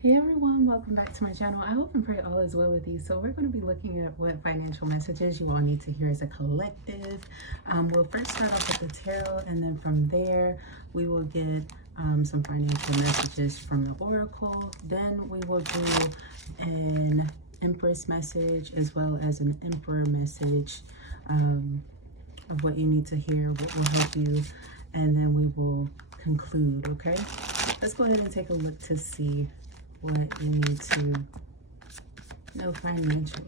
Hey everyone, welcome back to my channel. I hope and pray all is well with you. So we're going to be looking at what financial messages you all need to hear as a collective. We'll first start off with the tarot, and then from there we will get some financial messages from the oracle. Then we will do an Empress message as well as an Emperor message of what you need to hear, what will help you, and then we will conclude. Okay, let's go ahead and take a look to see what you need to know financially.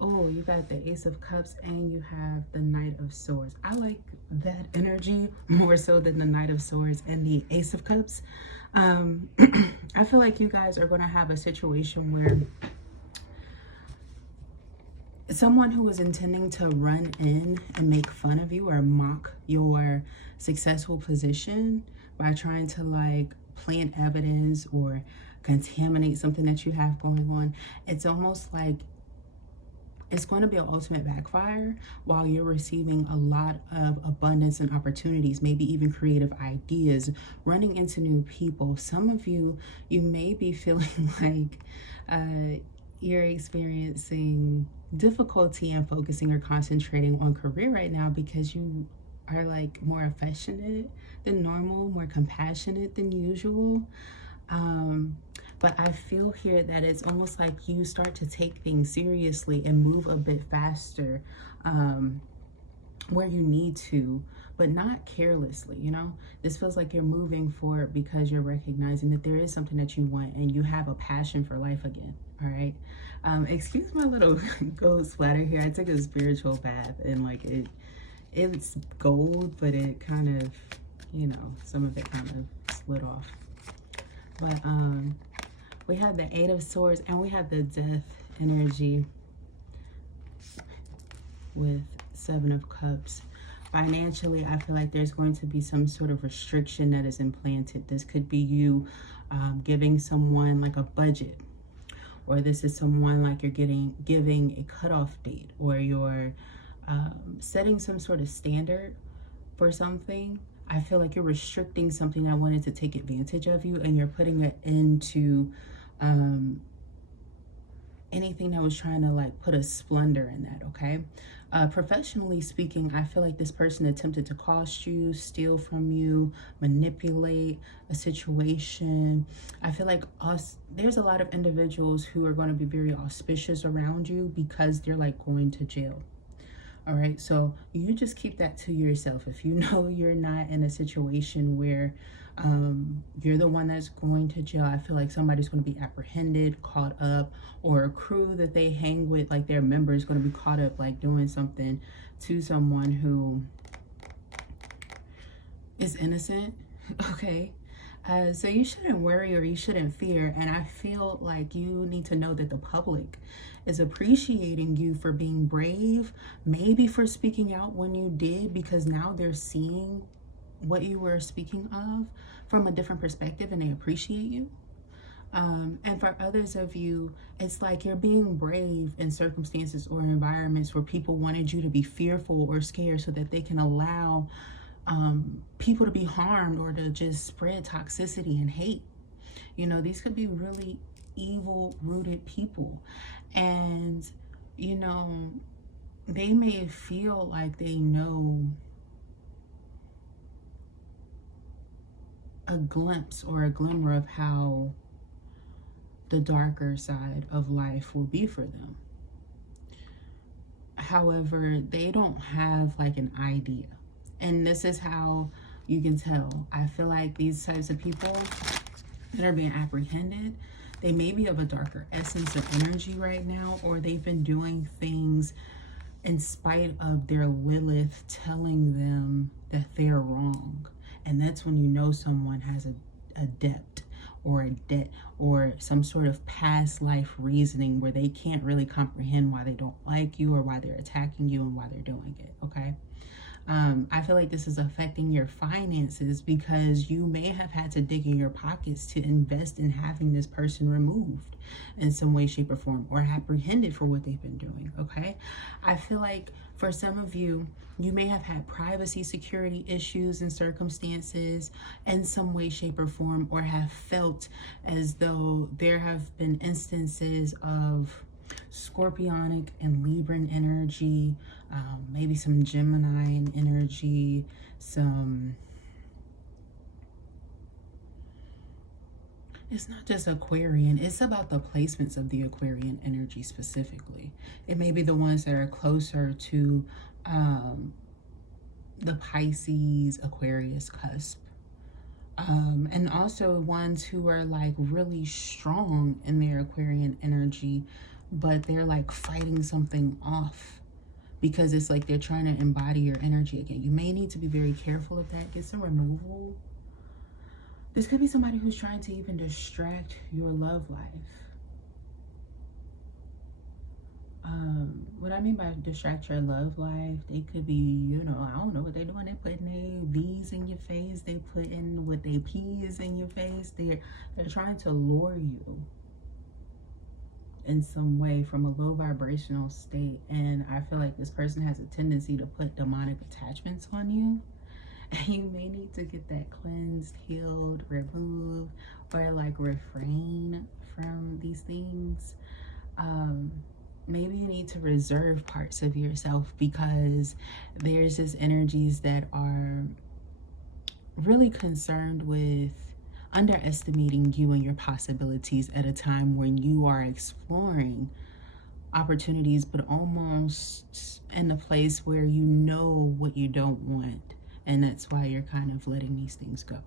Oh, you got the Ace of Cups and you have the Knight of Swords. I like that energy more so than the Knight of Swords and the Ace of Cups. I feel like you guys are going to have a situation where someone who is intending to run in and make fun of you or mock your successful position by trying to like plant evidence or contaminate something that you have going on, it's almost like it's going to be an ultimate backfire while you're receiving a lot of abundance and opportunities, maybe even creative ideas, running into new people. Some of you may be feeling like you're experiencing difficulty in focusing or concentrating on career right now because you are like more affectionate than normal, more compassionate than usual. But I feel here that it's almost like you start to take things seriously and move a bit faster where you need to, but not carelessly, you know? This feels like you're moving forward because you're recognizing that there is something that you want and you have a passion for life again, all right? Excuse my little gold splatter here. I took a spiritual bath and like it's gold, but it kind of, you know, some of it kind of slid off. But we have the Eight of Swords and we have the Death energy with Seven of Cups. Financially, I feel like there's going to be some sort of restriction that is implanted. This could be you giving someone like a budget, or this is someone like you're giving a cutoff date, or you're setting some sort of standard for something. I feel like you're restricting something that wanted to take advantage of you, and you're putting it into anything that was trying to like put a splendor in that, okay? Professionally speaking, I feel like this person attempted to cost you, steal from you, manipulate a situation. I feel like there's a lot of individuals who are going to be very auspicious around you because they're like going to jail. All right, so you just keep that to yourself. If you know you're not in a situation where you're the one that's going to jail, I feel like somebody's going to be apprehended, caught up, or a crew that they hang with, like their member is going to be caught up, like doing something to someone who is innocent, okay? So you shouldn't worry or you shouldn't fear. And I feel like you need to know that the public is appreciating you for being brave, maybe for speaking out when you did, because now they're seeing what you were speaking of from a different perspective and they appreciate you. And for others of you, it's like you're being brave in circumstances or environments where people wanted you to be fearful or scared so that they can allow people to be harmed or to just spread toxicity and hate. You know, these could be really evil rooted people, and you know, they may feel like they know a glimpse or a glimmer of how the darker side of life will be for them. However, they don't have like an idea. And this is how you can tell. I feel like these types of people that are being apprehended, they may be of a darker essence or energy right now, or they've been doing things in spite of their Lilith telling them that they're wrong. And that's when you know someone has a debt or a debt or some sort of past life reasoning where they can't really comprehend why they don't like you or why they're attacking you and why they're doing it, okay? I feel like this is affecting your finances because you may have had to dig in your pockets to invest in having this person removed in some way, shape, or form, or apprehended for what they've been doing. Okay. I feel like for some of you, you may have had privacy security issues and circumstances in some way, shape, or form, or have felt as though there have been instances of Scorpionic and Libran energy, maybe some Gemini energy, some, it's not just Aquarian, it's about the placements of the Aquarian energy specifically. It may be the ones that are closer to the Pisces, Aquarius cusp. And also ones who are like really strong in their Aquarian energy, but they're like fighting something off because it's like they're trying to embody your energy again. You may need to be very careful of that. Get some removal. This could be somebody who's trying to even distract your love life. What I mean by distract your love life, they could be, you know, I don't know what they're doing. They're putting their V's in your face. They putting what they P's in your face. They're trying to lure you in some way from a low vibrational state. And I feel like this person has a tendency to put demonic attachments on you. And you may need to get that cleansed, healed, removed, or like refrain from these things. Maybe you need to reserve parts of yourself because there's just energies that are really concerned with underestimating you and your possibilities at a time when you are exploring opportunities, but almost in a place where you know what you don't want. And that's why you're kind of letting these things go.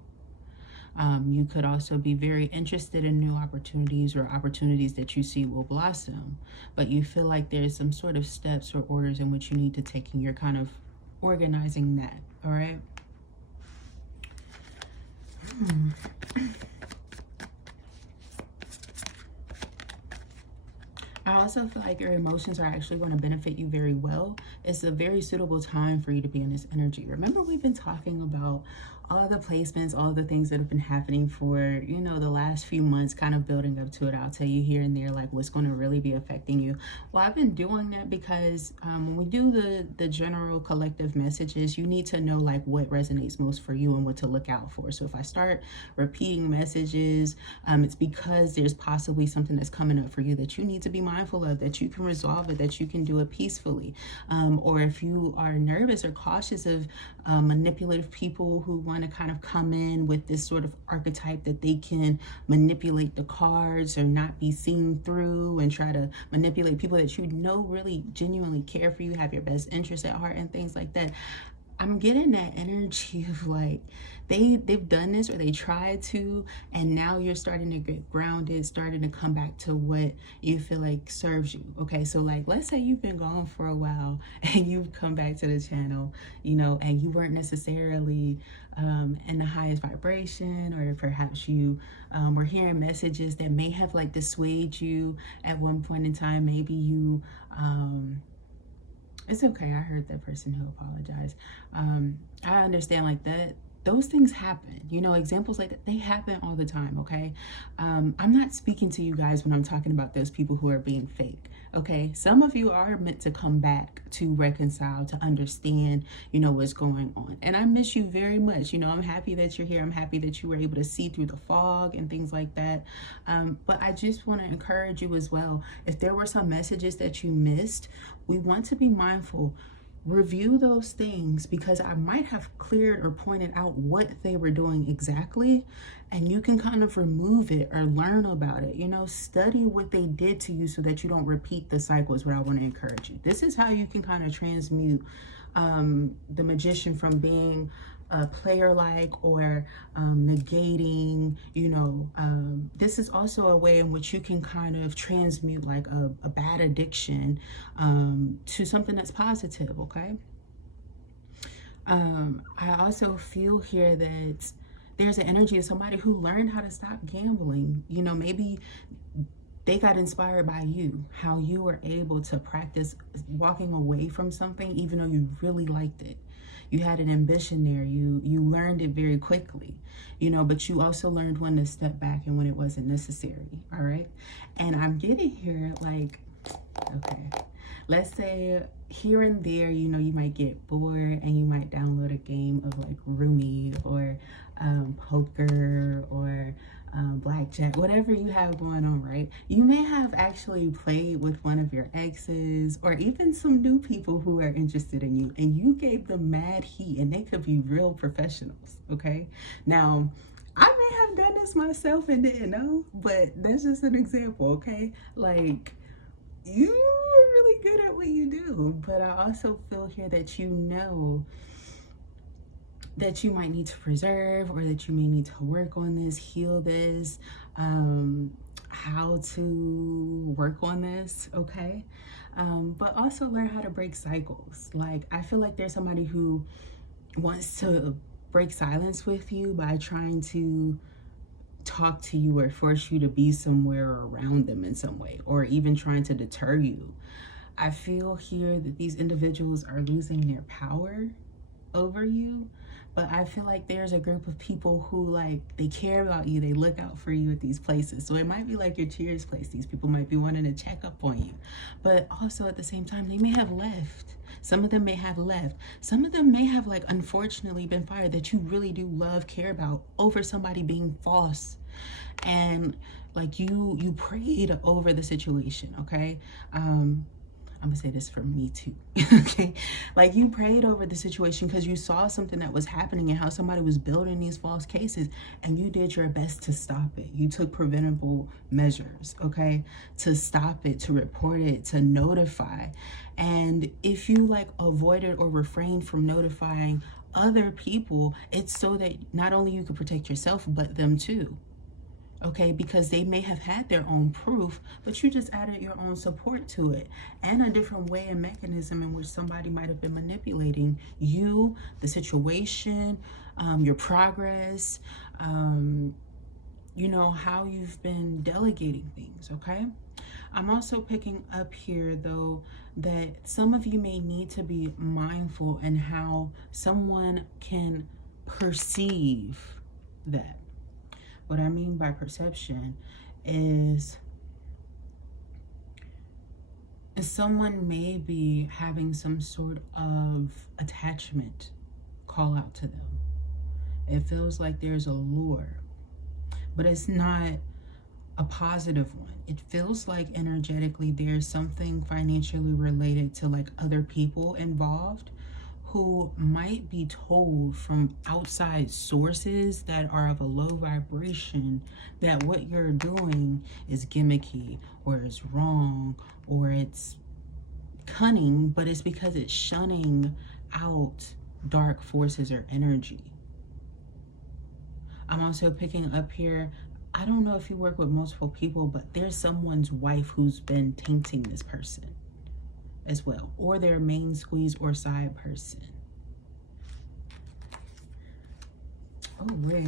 You could also be very interested in new opportunities or opportunities that you see will blossom, but you feel like there's some sort of steps or orders in which you need to take and you're kind of organizing that. All right. I also feel like your emotions are actually going to benefit you very well. It's a very suitable time for you to be in this energy. Remember, we've been talking about all of the placements, all of the things that have been happening for, you know, the last few months, kind of building up to it. I'll tell you here and there, like what's going to really be affecting you. Well, I've been doing that because when we do the general collective messages, you need to know like what resonates most for you and what to look out for. So if I start repeating messages, it's because there's possibly something that's coming up for you that you need to be mindful of, that you can resolve it, that you can do it peacefully. Or if you are nervous or cautious of manipulative people who want to kind of come in with this sort of archetype that they can manipulate the cards or not be seen through and try to manipulate people that you know really genuinely care for you, have your best interests at heart and things like that. I'm getting that energy of like they've done this or they tried to, and now you're starting to get grounded, starting to come back to what you feel like serves you. Okay, so like let's say you've been gone for a while and you've come back to the channel, you know, and you weren't necessarily in the highest vibration, or perhaps you were hearing messages that may have like dissuaded you at one point in time. Maybe you it's okay. I heard that person who apologized. I understand like that. Those things happen, you know, examples like that, they happen all the time. Okay. I'm not speaking to you guys when I'm talking about those people who are being fake. Okay. Some of you are meant to come back to reconcile, to understand, you know, what's going on. And I miss you very much. You know, I'm happy that you're here. I'm happy that you were able to see through the fog and things like that. But I just want to encourage you as well. If there were some messages that you missed, we want to be mindful. Review those things because I might have cleared or pointed out what they were doing exactly, and you can kind of remove it or learn about it. You know, study what they did to you so that you don't repeat the cycle is what I want to encourage you. This is how you can kind of transmute the magician from being a player-like or negating, you know. This is also a way in which you can kind of transmute like a bad addiction to something that's positive. Okay. I also feel here that there's an energy of somebody who learned how to stop gambling. You know, maybe they got inspired by you, how you were able to practice walking away from something even though you really liked it. You had an ambition there. You learned it very quickly, you know, but you also learned when to step back and when it wasn't necessary. All right. And I'm getting here like, okay, let's say here and there, you know, you might get bored and you might download a game of like Rumi or poker or blackjack, whatever you have going on, right? You may have actually played with one of your exes or even some new people who are interested in you, and you gave them mad heat, and they could be real professionals, okay? Now, I may have done this myself and didn't know, but that's just an example, okay? Like, you are really good at what you do, but I also feel here that you know that you might need to preserve, or that you may need to work on this, heal this, how to work on this, okay? But also learn how to break cycles. Like, I feel like there's somebody who wants to break silence with you by trying to talk to you or force you to be somewhere around them in some way, or even trying to deter you. I feel here that these individuals are losing their power over you, but I feel like there's a group of people who, like, they care about you, they look out for you at these places. So it might be like your Cheers place. These people might be wanting to check up on you, but also at the same time, they may have left. Some of them may have left. Some of them may have, like, unfortunately been fired that you really do love, care about, over somebody being false. And like, you prayed over the situation, okay? I'm gonna say this for me too, okay? Like, you prayed over the situation because you saw something that was happening and how somebody was building these false cases, and you did your best to stop it. You took preventable measures, okay? To stop it, to report it, to notify. And if you like avoided or refrained from notifying other people, it's so that not only you could protect yourself, but them too. Okay, because they may have had their own proof, but you just added your own support to it, and a different way and mechanism in which somebody might have been manipulating you, the situation, your progress, you know, how you've been delegating things, okay? I'm also picking up here, though, that some of you may need to be mindful in how someone can perceive that. What I mean by perception is someone may be having some sort of attachment call out to them. It feels like there's a lure, but it's not a positive one. It feels like energetically there's something financially related to, like, other people involved who might be told from outside sources that are of a low vibration that what you're doing is gimmicky, or is wrong, or it's cunning, but it's because it's shunning out dark forces or energy. I'm also picking up here, I don't know if you work with multiple people, but there's someone's wife who's been tainting this person as well, or their main squeeze or side person. Oh, wait.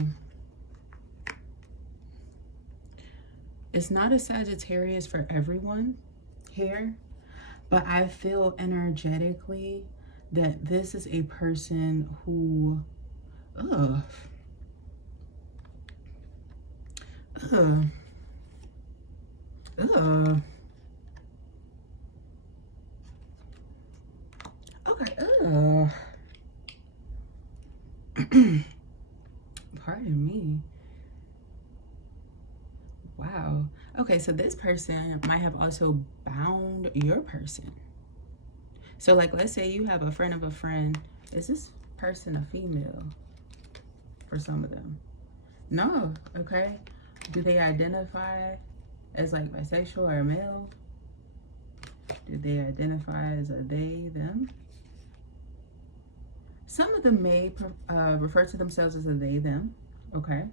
It's not a Sagittarius for everyone here, but I feel energetically that this is a person who, okay, pardon me. Wow. Okay, so this person might have also bound your person. So, like, let's say you have a friend of a friend. Is this person a female for some of them? No. Okay. Do they identify as, like, bisexual or male? Do they identify as a they, them? Some of them may refer to themselves as a they, them. Okay.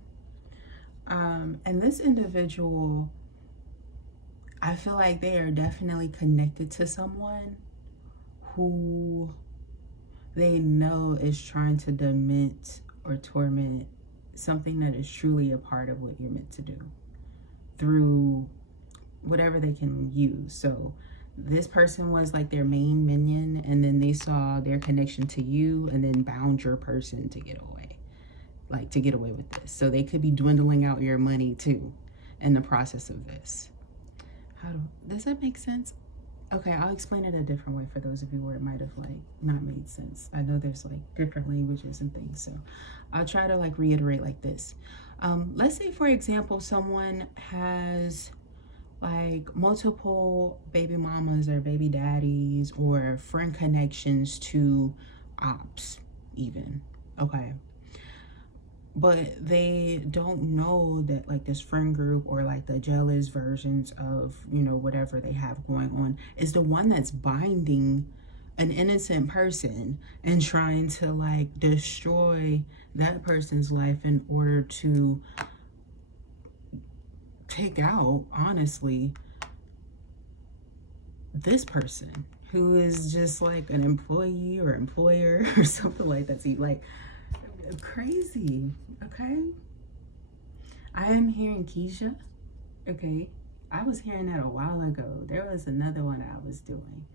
And this individual, I feel like they are definitely connected to someone who they know is trying to dement or torment something that is truly a part of what you're meant to do through whatever they can use. So this person was like their main minion, and then they saw their connection to you and then bound your person to get away, like to get away with this. So they could be dwindling out your money too in the process of this. Does that make sense? Okay, I'll explain it a different way for those of you where it might have like not made sense. I know there's like different languages and things, so I'll try to like reiterate like this. Let's say, for example, someone has like multiple baby mamas or baby daddies or friend connections to ops even, okay? But they don't know that like this friend group or like the jealous versions of, you know, whatever they have going on is the one that's binding an innocent person and trying to like destroy that person's life in order to take out, honestly, this person who is just like an employee or employer or something like that. See, like, crazy. Okay, I am hearing Keisha. Okay, I was hearing that a while ago. There was another one I was doing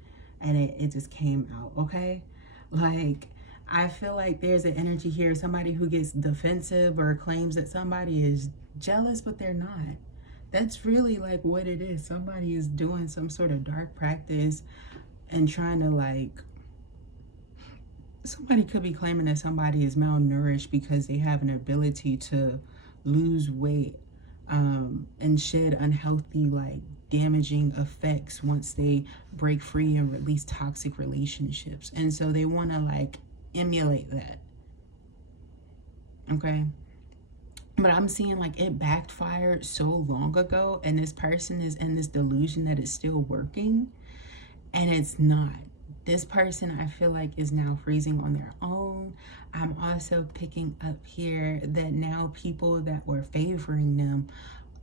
and it just came out. Okay, like I feel like there's an energy here, somebody who gets defensive or claims that somebody is jealous, but they're not. That's really like what it is. Somebody is doing some sort of dark practice and trying to like, somebody could be claiming that somebody is malnourished because they have an ability to lose weight and shed unhealthy, like damaging effects once they break free and release toxic relationships. And so they want to like emulate that. Okay. But I'm seeing like it backfired so long ago, and this person is in this delusion that it's still working, and it's not. This person, I feel like, is now freezing on their own. I'm also picking up here that now people that were favoring them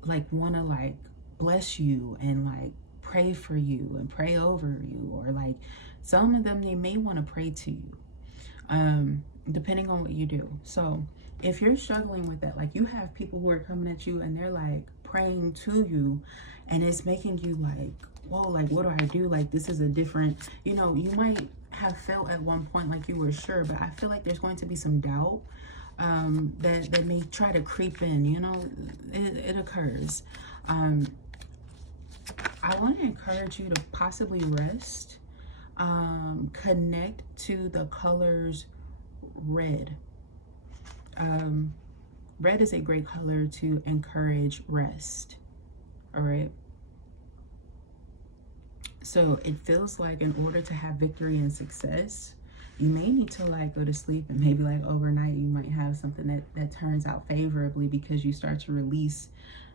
like want to like bless you and like pray for you and pray over you, or like some of them, they may want to pray to you, depending on what you do. So if you're struggling with that, like you have people who are coming at you and they're like praying to you, and it's making you like, whoa, like what do I do? Like this is a different, you know, you might have felt at one point like you were sure, but I feel like there's going to be some doubt that may try to creep in, you know, it occurs. I want to encourage you to possibly rest, connect to the colors red. Red is a great color to encourage rest. All right. So it feels like in order to have victory and success, you may need to like go to sleep, and maybe like overnight you might have something that turns out favorably because you start to release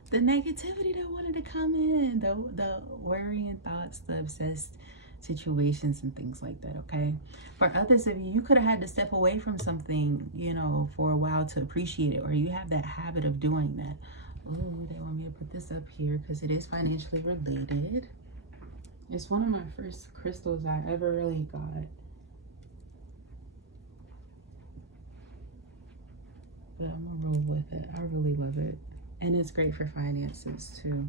the negativity that wanted to come in, the worrying thoughts, the obsessed situations and things like that. Okay, for others of you, you could have had to step away from something, you know, for a while to appreciate it, or you have that habit of doing that. Oh, they want me to put this up here because it is financially related. It's one of my first crystals I ever really got. But I'm gonna roll with it. I really love it. And it's great for finances too.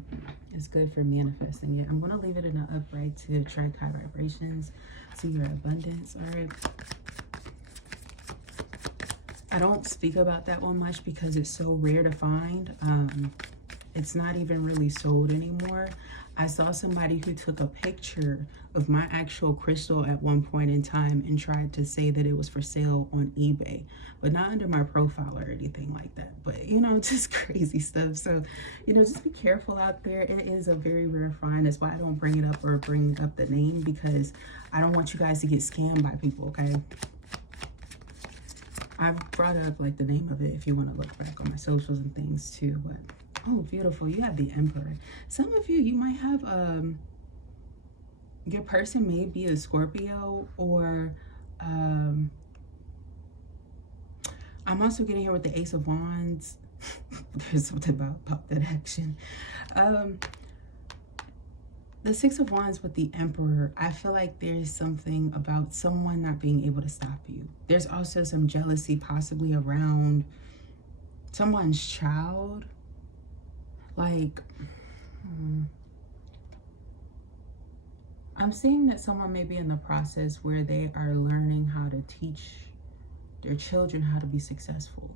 It's good for manifesting it. I'm gonna leave it in an upright to attract high vibrations to your abundance. All right. I don't speak about that one much because it's so rare to find. It's not even really sold anymore. I saw somebody who took a picture of my actual crystal at one point in time and tried to say that it was for sale on eBay, but not under my profile or anything like that. But, you know, just crazy stuff. So, you know, just be careful out there. It is a very rare find. That's why I don't bring it up or bring up the name, because I don't want you guys to get scammed by people, okay? I've brought up like the name of it if you want to look back on my socials and things too. But oh, beautiful. You have the Emperor. Some of you might have your person may be a Scorpio, or I'm also getting here with the Ace of Wands. There's something about that action. The Six of Wands with the Emperor, I feel like there's something about someone not being able to stop you. There's also some jealousy possibly around someone's child. Like, I'm seeing that someone may be in the process where they are learning how to teach their children how to be successful.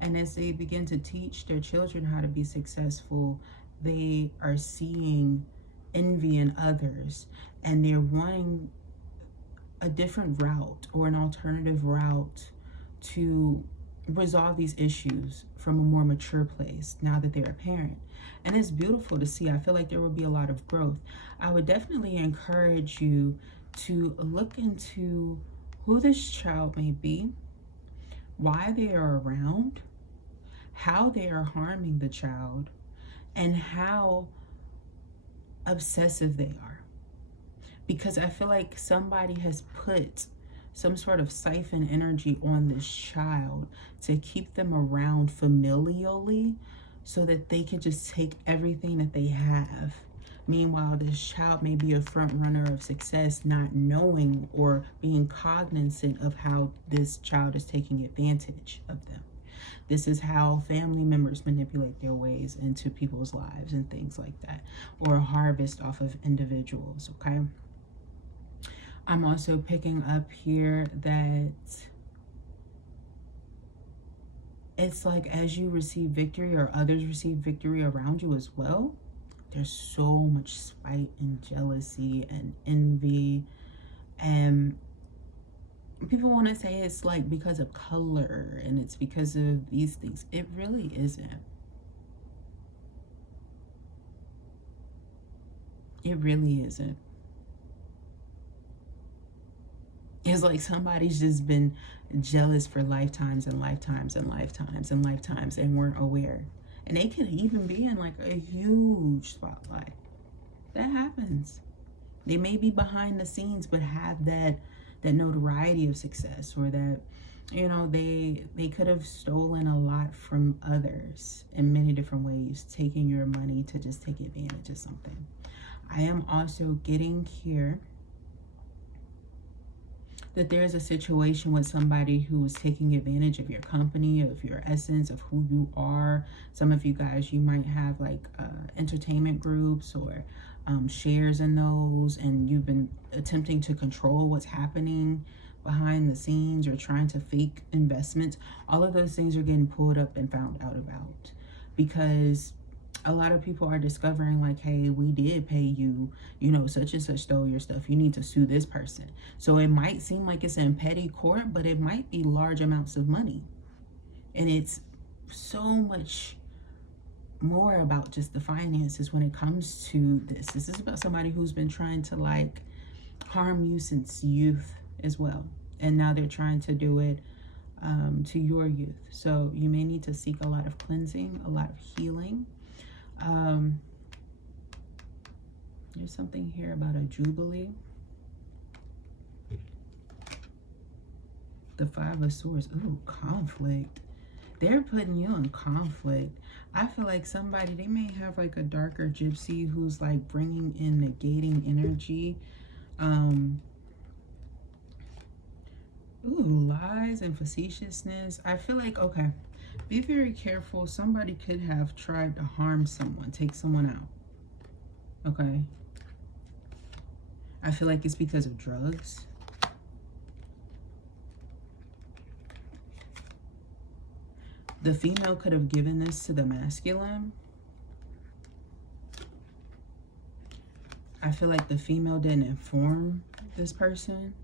And as they begin to teach their children how to be successful, they are seeing envy in others, and they're wanting a different route or an alternative route to resolve these issues from a more mature place now that they're a parent. And it's beautiful to see. I feel like there will be a lot of growth. I would definitely encourage you to look into who this child may be, why they are around, how they are harming the child, and how obsessive they are. Because I feel like somebody has put some sort of siphon energy on this child to keep them around familially so that they can just take everything that they have. Meanwhile, this child may be a front runner of success, not knowing or being cognizant of how this child is taking advantage of them. This is how family members manipulate their ways into people's lives and things like that, or harvest off of individuals, okay? I'm also picking up here that it's like as you receive victory or others receive victory around you as well, there's so much spite and jealousy and envy. And people want to say it's like because of color and it's because of these things. It really isn't. It really isn't. It's like somebody's just been jealous for lifetimes and lifetimes and lifetimes and lifetimes and weren't aware. And they could even be in like a huge spotlight. That happens. They may be behind the scenes but have that notoriety of success, or that, you know, they could have stolen a lot from others in many different ways, taking your money to just take advantage of something. I am also getting here that there's a situation with somebody who is taking advantage of your company, of your essence, of who you are. Some of you guys, you might have like entertainment groups or shares in those, and you've been attempting to control what's happening behind the scenes or trying to fake investments. All of those things are getting pulled up and found out about, because a lot of people are discovering like, hey, we did pay you, you know, such and such stole your stuff. You need to sue this person. So it might seem like it's in petty court, but it might be large amounts of money. And it's so much more about just the finances when it comes to this. This is about somebody who's been trying to like harm you since youth as well. And now they're trying to do it to your youth. So you may need to seek a lot of cleansing, a lot of healing. There's something here about a jubilee. The Five of Swords. Ooh, conflict. They're putting you in conflict. I feel like somebody, they may have like a darker gypsy who's like bringing in negating energy. Ooh, lies and facetiousness. I feel like, okay, be very careful. Somebody could have tried to harm someone, take someone out. Okay. I feel like it's because of drugs. The female could have given this to the masculine. I feel like the female didn't inform this person.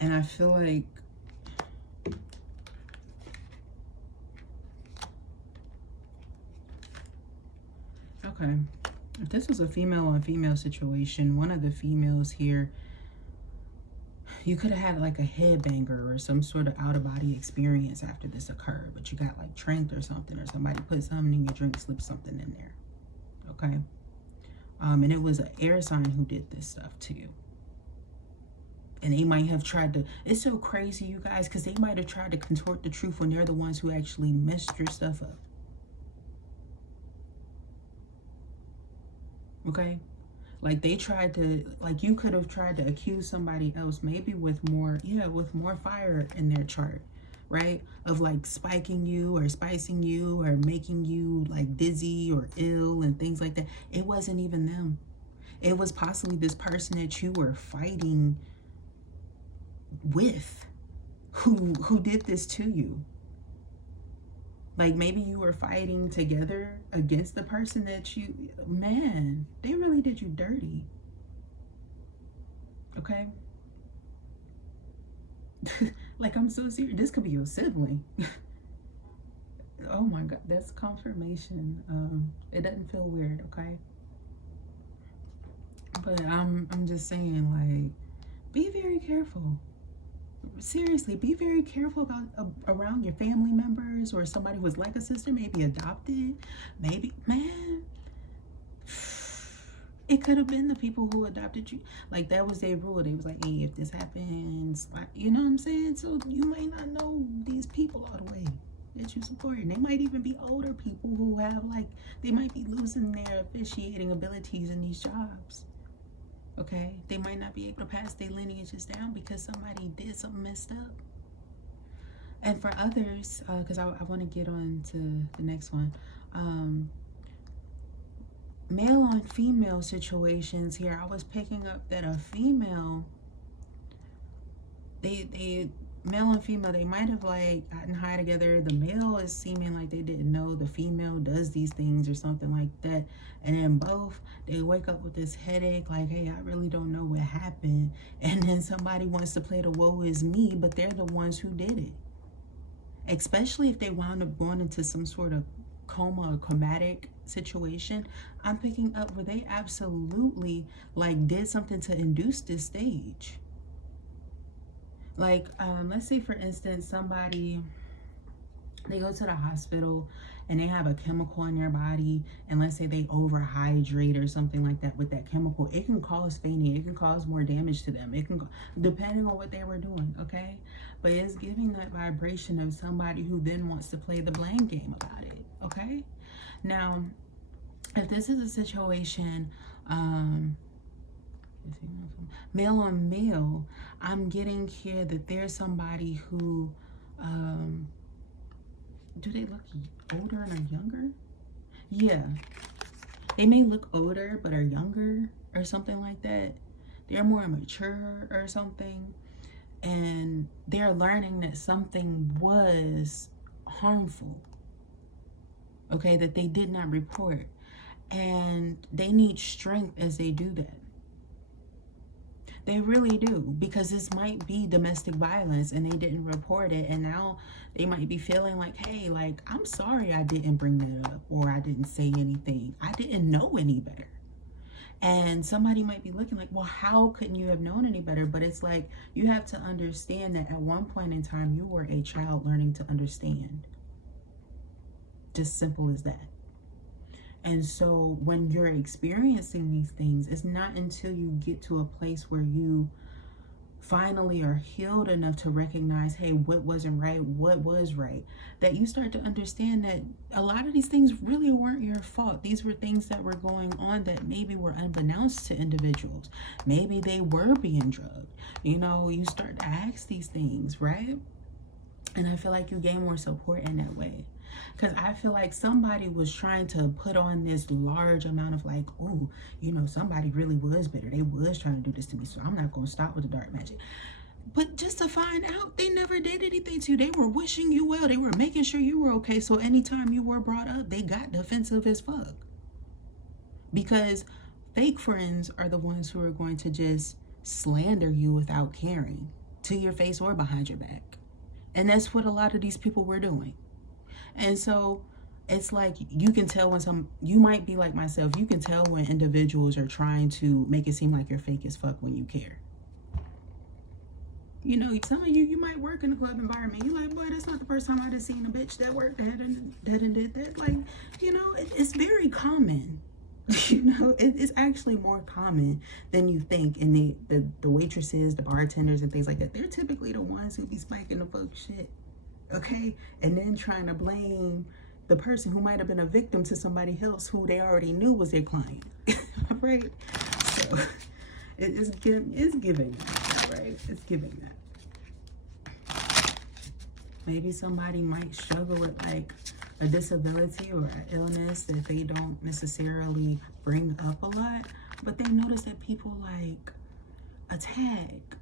And I feel like okay, if this was a female on female situation, one of the females here, you could have had like a headbanger or some sort of out-of-body experience after this occurred, but you got like tranked or something, or somebody put something in your drink, slipped something in there. Okay. And it was an air sign who did this stuff to you. And they might have tried to, it's so crazy, you guys, because they might have tried to contort the truth when they're the ones who actually messed your stuff up. Okay? Like they tried to, like you could have tried to accuse somebody else, maybe with more, with more fire in their chart, right? Of like spiking you or spicing you or making you like dizzy or ill and things like that. It wasn't even them. It was possibly this person that you were fighting with who did this to you. Like maybe you were fighting together against the person that you, man, they really did you dirty. Okay? Like, I'm so serious. This could be your sibling. Oh my God, that's confirmation. It doesn't feel weird, okay? But I'm just saying, like, be very careful. Seriously, be very careful about around your family members or somebody who is like a sister, maybe adopted, maybe, man. It could have been the people who adopted you. Like, that was their rule. They was like, hey, if this happens, like, you know what I'm saying? So you might not know these people all the way that you support. And they might even be older people who have, like, they might be losing their officiating abilities in these jobs. Okay? They might not be able to pass their lineages down because somebody did something messed up. And for others, because I want to get on to the next one, male on female situations here, I was picking up that a female, they male and female, they might have like gotten high together. The male is seeming like they didn't know the female does these things or something like that, and then both, they wake up with this headache like, hey, I really don't know what happened, and then somebody wants to play the woe is me, but they're the ones who did it. Especially if they wound up going into some sort of coma or comatic situation, I'm picking up where they absolutely like did something to induce this stage. Like, let's say for instance, somebody, they go to the hospital and they have a chemical in their body, and let's say they overhydrate or something like that with that chemical. It can cause fainting. It can cause more damage to them. It can, depending on what they were doing, okay? But it's giving that vibration of somebody who then wants to play the blame game about it, okay? Now, if this is a situation, male on male, I'm getting here that there's somebody who, do they look older and are younger? Yeah. They may look older but are younger or something like that. They're more mature or something. And they're learning that something was harmful. Okay, that they did not report. And they need strength as they do that. They really do, because this might be domestic violence and they didn't report it, and now they might be feeling like, hey, like, I'm sorry I didn't bring that up, or I didn't say anything. I didn't know any better. And somebody might be looking like, well, how couldn't you have known any better? But it's like, you have to understand that at one point in time, you were a child learning to understand. Just simple as that. And so when you're experiencing these things, it's not until you get to a place where you finally are healed enough to recognize, hey, what wasn't right, what was right, that you start to understand that a lot of these things really weren't your fault. These were things that were going on that maybe were unbeknownst to individuals. Maybe they were being drugged. You know, you start to ask these things, right? And I feel like you gain more support in that way. Because I feel like somebody was trying to put on this large amount of like, oh, you know, somebody really was bitter. They was trying to do this to me, so I'm not going to stop with the dark magic. But just to find out, they never did anything to you. They were wishing you well. They were making sure you were okay. So anytime you were brought up, they got defensive as fuck. Because fake friends are the ones who are going to just slander you without caring, to your face or behind your back. And that's what a lot of these people were doing. And so it's like, you can tell when you might be like myself, you can tell when individuals are trying to make it seem like you're fake as fuck when you care. You know, some of you might work in a club environment. You're like, boy, that's not the first time I just seen a bitch that worked that and did that. Like, you know, it's very common. You know, it's actually more common than you think. And the waitresses, the bartenders and things like that, they're typically the ones who be spiking the fuck shit. Okay, and then trying to blame the person who might have been a victim to somebody else who they already knew was their client. Right? So it's giving that, right? It's giving that. Maybe somebody might struggle with like a disability or an illness that they don't necessarily bring up a lot, but they notice that people like attack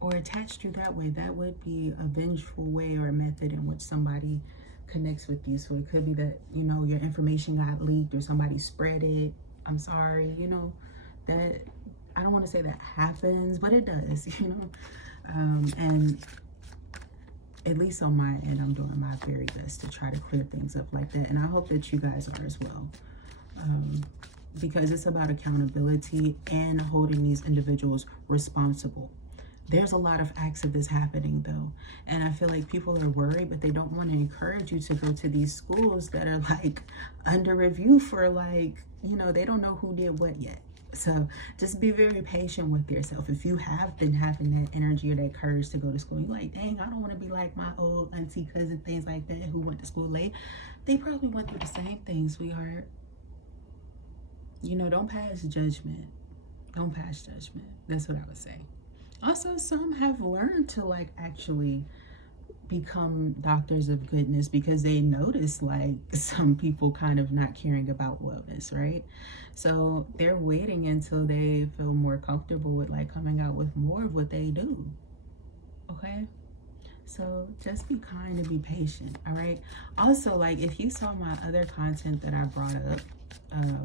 or attach you that way. That would be a vengeful way or a method in which somebody connects with you. So it could be that, you know, your information got leaked or somebody spread it. I'm sorry, you know, that I don't want to say that happens, but it does, you know. And at least on my end, I'm doing my very best to try to clear things up like that. And I hope that you guys are as well. Because it's about accountability and holding these individuals responsible. There's a lot of acts of this happening though. And I feel like people are worried, but they don't want to encourage you to go to these schools that are like under review for like, you know, they don't know who did what yet. So just be very patient with yourself. If you have been having that energy or that courage to go to school, you're like, dang, I don't want to be like my old auntie, cousin, things like that who went to school late. They probably went through the same thing, sweetheart. You know, don't pass judgment. Don't pass judgment. That's what I would say. Also, some have learned to like actually become doctors of goodness because they notice like some people kind of not caring about wellness, right? So they're waiting until they feel more comfortable with like coming out with more of what they do. Okay, so just be kind and be patient. All right. Also, like if you saw my other content that I brought up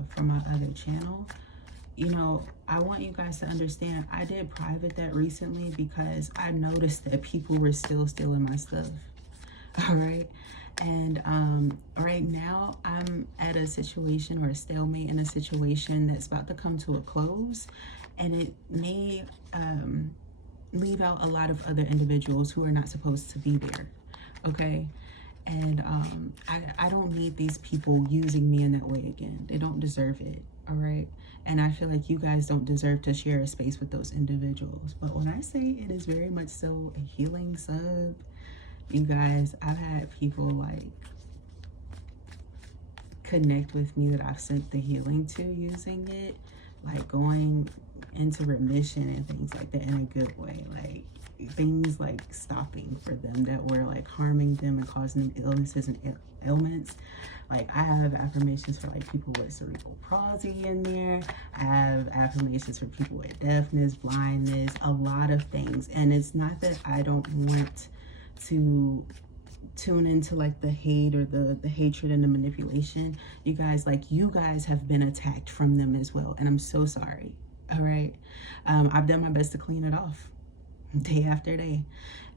from my other channel, you know, I want you guys to understand I did private that recently because I noticed that people were still stealing my stuff. All right. And right now I'm at a situation or a stalemate in a situation that's about to come to a close, and it may leave out a lot of other individuals who are not supposed to be there. Okay. And I don't need these people using me in that way again. They don't deserve it. All right. And I feel like you guys don't deserve to share a space with those individuals. But when I say it is very much so a healing sub, you guys, I've had people like connect with me that I've sent the healing to using it, like going into remission and things like that in a good way. Like things like stopping for them that were like harming them and causing them illnesses and ailments. Like I have affirmations for like people with cerebral palsy in there. I have affirmations for people with deafness, blindness, a lot of things. And it's not that I don't want to tune into like the hate or the hatred and the manipulation. You guys, like you guys have been attacked from them as well. And I'm so sorry. All right. I've done my best to clean it off day after day.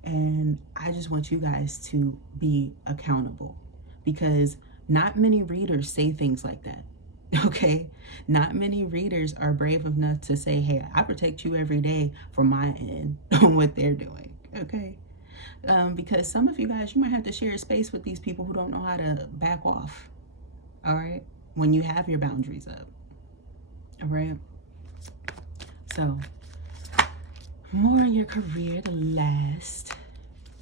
And I just want you guys to be accountable, because not many readers say things like that. Okay. Not many readers are brave enough to say, hey, I protect you every day from my end on what they're doing. Okay. Because some of you guys, you might have to share a space with these people who don't know how to back off. All right. When you have your boundaries up. All right. So more in your career, the last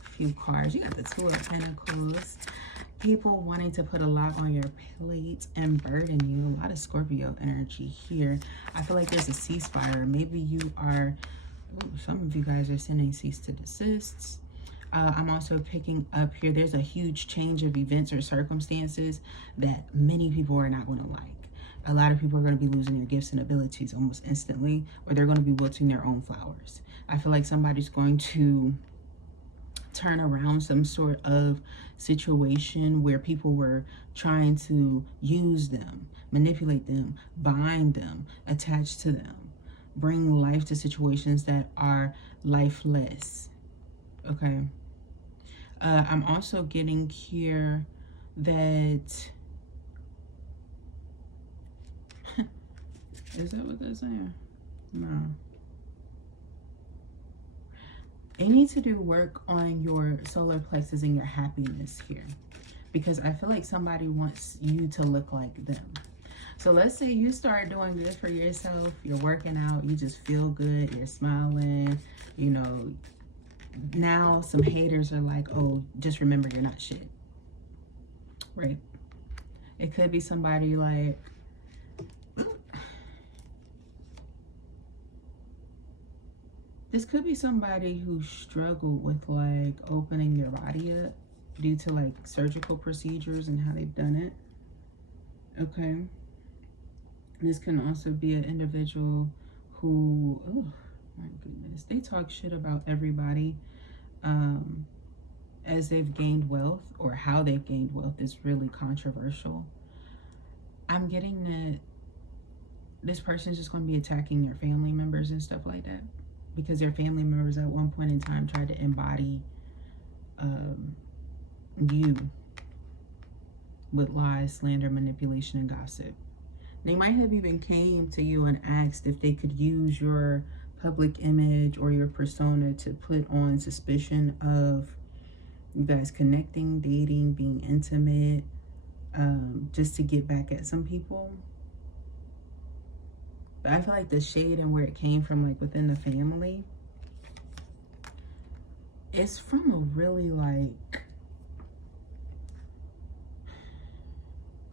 few cards. You got the Two of Pentacles. People wanting to put a lot on your plate and burden you. A lot of Scorpio energy here. I feel like there's a ceasefire. Maybe you are, some of you guys are sending cease to desists. I'm also picking up here, there's a huge change of events or circumstances that many people are not going to like. A lot of people are going to be losing their gifts and abilities almost instantly, or they're going to be wilting their own flowers. I feel like somebody's going to turn around some sort of situation where people were trying to use them, manipulate them, bind them, attach to them, bring life to situations that are lifeless. Okay. I'm also getting here that is that what they're saying? No. You need to do work on your solar plexus and your happiness here, because I feel like somebody wants you to look like them. So let's say you start doing good for yourself, you're working out, you just feel good, you're smiling, you know. Now some haters are like, oh, just remember you're not shit. Right? It could be somebody like, this could be somebody who struggled with like opening their body up due to like surgical procedures and how they've done it. Okay. This can also be an individual who, oh my goodness, they talk shit about everybody as they've gained wealth, or how they've gained wealth is really controversial. I'm getting that this person is just going to be attacking their family members and stuff like that, because their family members at one point in time tried to embody you with lies, slander, manipulation, and gossip. They might have even came to you and asked if they could use your public image or your persona to put on suspicion of you guys connecting, dating, being intimate, just to get back at some people. But I feel like the shade and where it came from, like within the family, it's from a really like,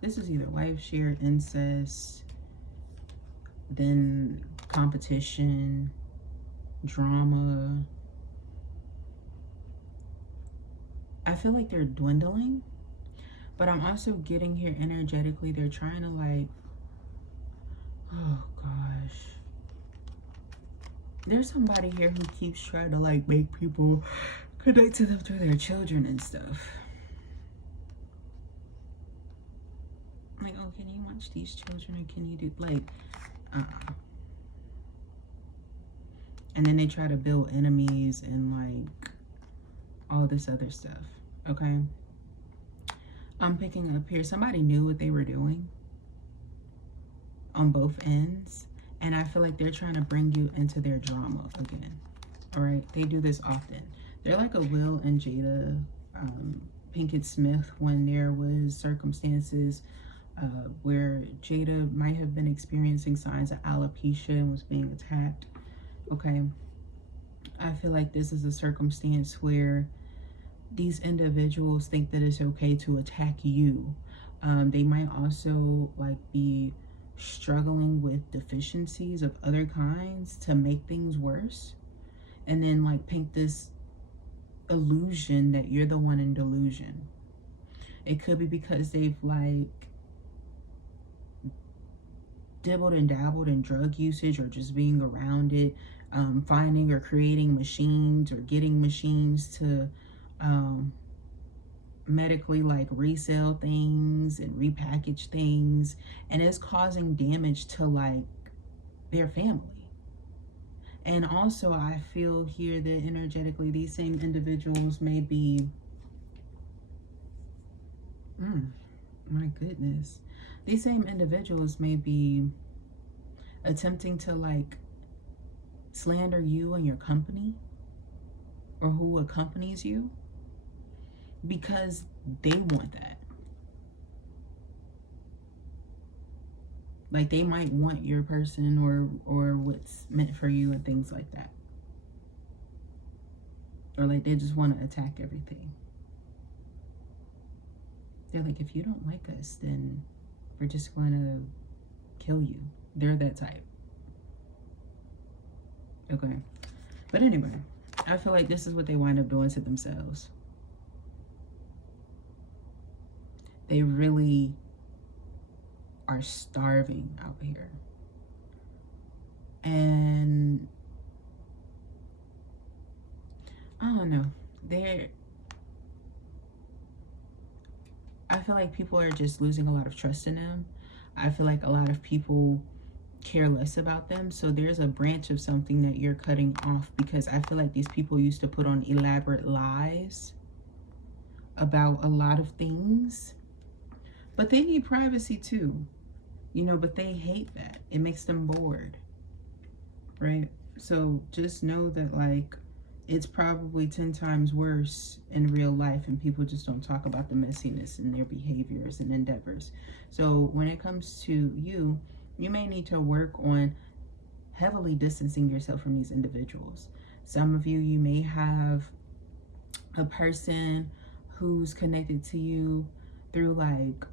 this is either wife share, incest, then competition, drama. I feel like they're dwindling, but I'm also getting here energetically. They're trying to like, oh gosh. There's somebody here who keeps trying to like make people connect to them through their children and stuff. Like, oh, can you watch these children, or can you do like, and then they try to build enemies and like all this other stuff. Okay, I'm picking up here, somebody knew what they were doing on both ends, and I feel like they're trying to bring you into their drama again. All right, they do this often. They're like a Will and Jada Pinkett Smith, when there was circumstances where Jada might have been experiencing signs of alopecia and was being attacked. Okay, I feel like this is a circumstance where these individuals think that it's okay to attack you. They might also like be struggling with deficiencies of other kinds to make things worse, and then like paint this illusion that you're the one in delusion. It could be because they've like dibbled and dabbled in drug usage, or just being around it, finding or creating machines, or getting machines to medically like resell things and repackage things, and it's causing damage to like their family. And also I feel here that energetically these same individuals may be, my goodness, these same individuals may be attempting to like slander you and your company, or who accompanies you, because they want that. Like they might want your person, or what's meant for you and things like that. Or like they just want to attack everything. They're like, if you don't like us, then we're just going to kill you. They're that type. Okay. But anyway, I feel like this is what they wind up doing to themselves. They really are starving out here. And I don't know. I feel like people are just losing a lot of trust in them. I feel like a lot of people care less about them. So there's a branch of something that you're cutting off, because I feel like these people used to put on elaborate lies about a lot of things. But they need privacy too, you know, but they hate that. It makes them bored, right? So just know that like it's probably 10 times worse in real life, and people just don't talk about the messiness in their behaviors and endeavors. So when it comes to you, you may need to work on heavily distancing yourself from these individuals. Some of you may have a person who's connected to you through like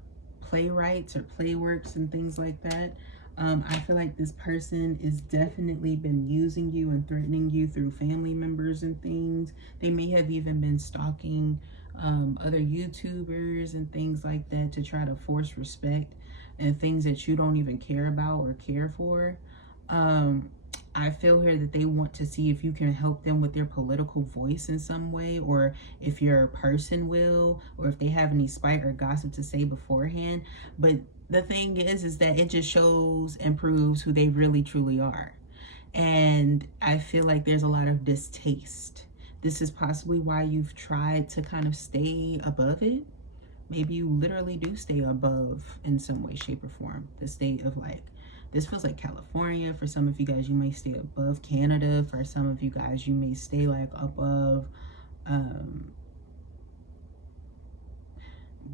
playwrights or playworks and things like that. I feel like this person is definitely been using you and threatening you through family members and things. They may have even been stalking other YouTubers and things like that to try to force respect and things that you don't even care about or care for. I feel here that they want to see if you can help them with their political voice in some way, or if your person will, or if they have any spite or gossip to say beforehand. But the thing is that it just shows and proves who they really truly are. And I feel like there's a lot of distaste. This is possibly why you've tried to kind of stay above it. Maybe you literally do stay above in some way, shape, or form. The state of like, this feels like California. For some of you guys, you may stay above Canada. For some of you guys, you may stay like above,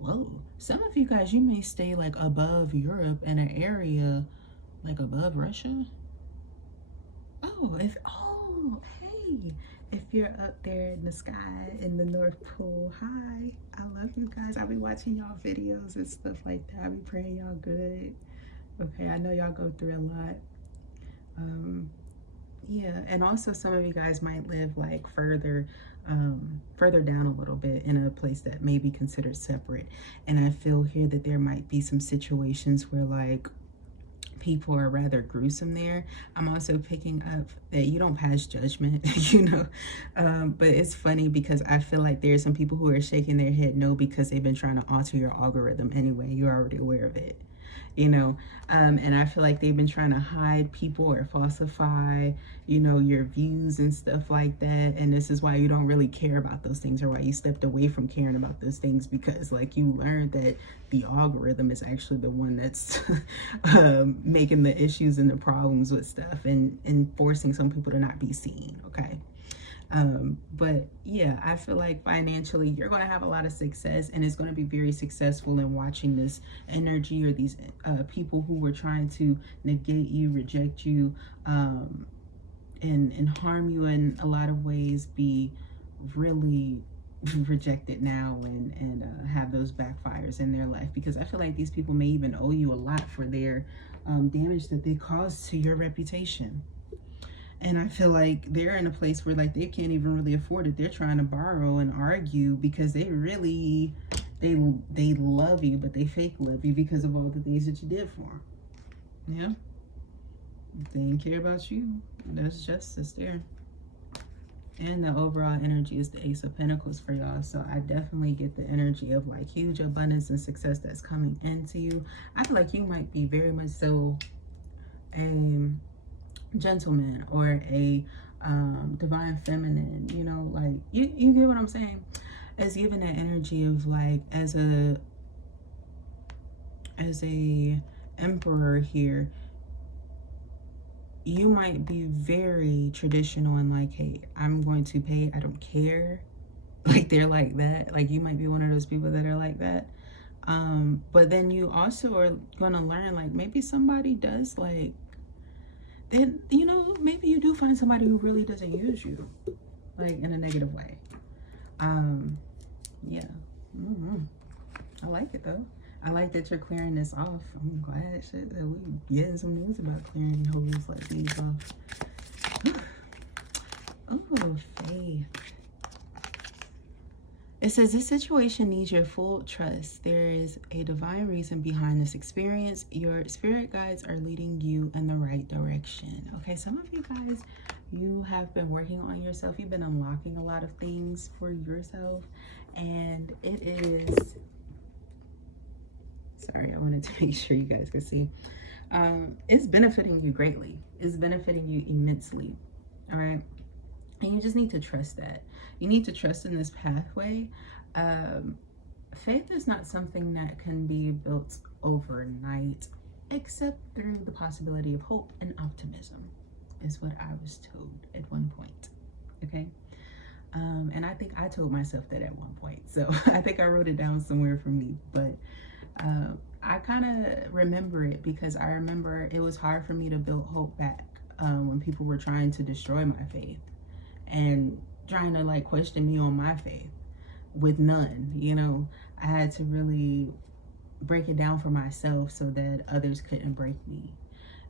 whoa. Some of you guys, you may stay like above Europe in an area like above Russia. Oh, hey, if you're up there in the sky in the North Pole, hi, I love you guys. I'll be watching y'all videos and stuff like that. I'll be praying y'all good. Okay, I know y'all go through a lot. Yeah, and also some of you guys might live like further down a little bit in a place that may be considered separate. And I feel here that there might be some situations where like people are rather gruesome there. I'm also picking up that you don't pass judgment, you know. But it's funny because I feel like there's some people who are shaking their head no because they've been trying to alter your algorithm anyway. You're already aware of it, you know. And I feel like they've been trying to hide people or falsify, you know, your views and stuff like that. And this is why you don't really care about those things, or why you stepped away from caring about those things, because like you learned that the algorithm is actually the one that's making the issues and the problems with stuff and forcing some people to not be seen. Okay. But yeah, I feel like financially you're going to have a lot of success, and it's going to be very successful in watching this energy or these people who were trying to negate you, reject you, and harm you in a lot of ways be really rejected now and have those backfires in their life, because I feel like these people may even owe you a lot for their damage that they caused to your reputation. And I feel like they're in a place where like they can't even really afford it. They're trying to borrow and argue because they really, they love you, but they fake love you because of all the things that you did for them. Yeah. They didn't care about you. That's justice there. And the overall energy is the Ace of Pentacles for y'all. So I definitely get the energy of like huge abundance and success that's coming into you. I feel like you might be very much so a gentleman or a divine feminine, you know, like you get what I'm saying. It's given that energy of like as a emperor here, you might be very traditional and like, hey, I'm going to pay, I don't care. Like they're like that. Like you might be one of those people that are like that. But then you also are going to learn like maybe somebody does like, then, you know, maybe you do find somebody who really doesn't use you like in a negative way. Yeah. I like it though. I like that you're clearing this off. I'm glad shit that we getting some news about clearing holes like these off. Oh, faith. It says this situation needs your full trust. There is a divine reason behind this experience. Your spirit guides are leading you in the right direction. Okay, some of you guys, you have been working on yourself. You've been unlocking a lot of things for yourself. And it is, sorry, I wanted to make sure you guys could see. It's benefiting you greatly. It's benefiting you immensely. All right. And you just need to trust that. You need to trust in this pathway. Faith is not something that can be built overnight, except through the possibility of hope and optimism, is what I was told at one point. Okay. And I think I told myself that at one point. So I think I wrote it down somewhere for me. But I kind of remember it because I remember it was hard for me to build hope back when people were trying to destroy my faith and trying to like question me on my faith with none. You know, I had to really break it down for myself so that others couldn't break me.